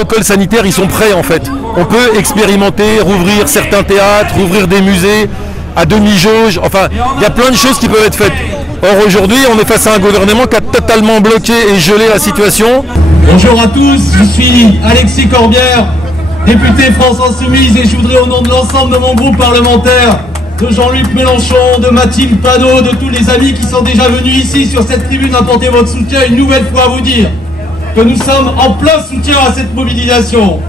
protocoles sanitaires, ils sont prêts en fait. On peut expérimenter, rouvrir certains théâtres, rouvrir des musées à demi-jauge. Enfin, il y a plein de choses qui peuvent être faites. Or aujourd'hui, on est face à un gouvernement qui a totalement bloqué et gelé la situation. Bonjour à tous, je suis Alexis Corbière, député France Insoumise, et je voudrais au nom de l'ensemble de mon groupe parlementaire, de Jean-Luc Mélenchon, de Mathilde Panot, de tous les amis qui sont déjà venus ici sur cette tribune apporter votre soutien, une nouvelle fois vous dire que nous sommes en plein soutien à cette mobilisation.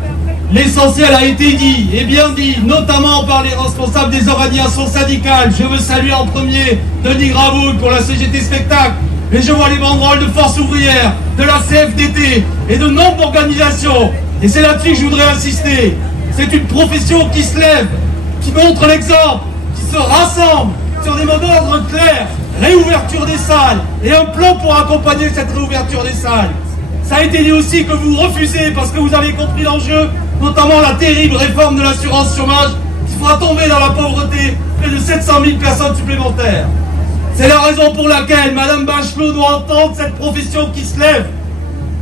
L'essentiel a été dit, et bien dit, notamment par les responsables des organisations syndicales. Je veux saluer en premier Denis Gravoud pour la CGT Spectacle, mais je vois les banderoles de Force Ouvrière, de la CFDT et de nombre d'organisations. Et c'est là-dessus que je voudrais insister. C'est une profession qui se lève, qui montre l'exemple, qui se rassemble sur des mots d'ordre clairs, réouverture des salles et un plan pour accompagner cette réouverture des salles. Ça a été dit aussi que vous refusez parce que vous avez compris l'enjeu, notamment la terrible réforme de l'assurance chômage qui fera tomber dans la pauvreté près de 700 000 personnes supplémentaires. C'est la raison pour laquelle Mme Bachelot doit entendre cette profession qui se lève.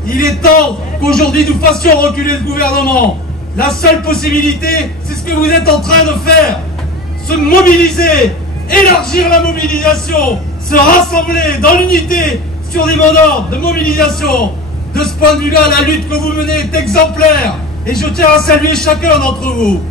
Il est temps qu'aujourd'hui nous fassions reculer le gouvernement. La seule possibilité, c'est ce que vous êtes en train de faire. Se mobiliser, élargir la mobilisation, se rassembler dans l'unité sur des mots d'ordre de mobilisation. De ce point de vue-là, la lutte que vous menez est exemplaire. Et je tiens à saluer chacun d'entre vous.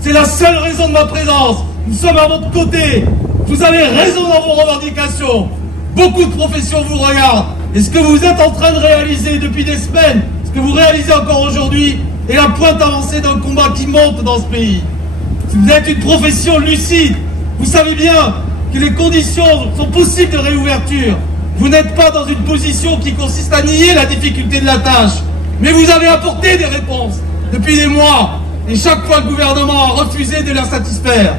C'est la seule raison de ma présence. Nous sommes à votre côté. Vous avez raison dans vos revendications. Beaucoup de professions vous regardent. Et ce que vous êtes en train de réaliser depuis des semaines, ce que vous réalisez encore aujourd'hui, est la pointe avancée d'un combat qui monte dans ce pays. Si vous êtes une profession lucide, vous savez bien que les conditions sont possibles de réouverture. Vous n'êtes pas dans une position qui consiste à nier la difficulté de la tâche. Mais vous avez apporté des réponses depuis des mois. Et chaque fois, le gouvernement a refusé de les satisfaire.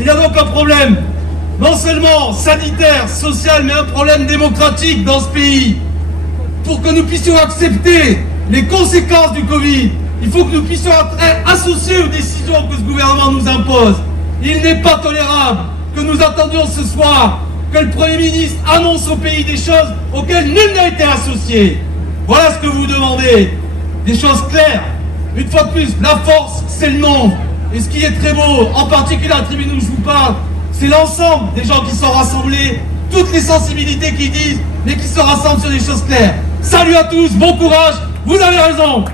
Il y a donc un problème, non seulement sanitaire, social, mais un problème démocratique dans ce pays. Pour que nous puissions accepter les conséquences du Covid, il faut que nous puissions être associés aux décisions que ce gouvernement nous impose. Il n'est pas tolérable que nous attendions ce soir que le Premier ministre annonce au pays des choses auxquelles nul n'a été associé. Voilà ce que vous demandez. Des choses claires. Une fois de plus, la force, c'est le nombre. Et ce qui est très beau, en particulier à la tribune où je vous parle, c'est l'ensemble des gens qui sont rassemblés, toutes les sensibilités qui disent, mais qui se rassemblent sur des choses claires. Salut à tous, bon courage, vous avez raison.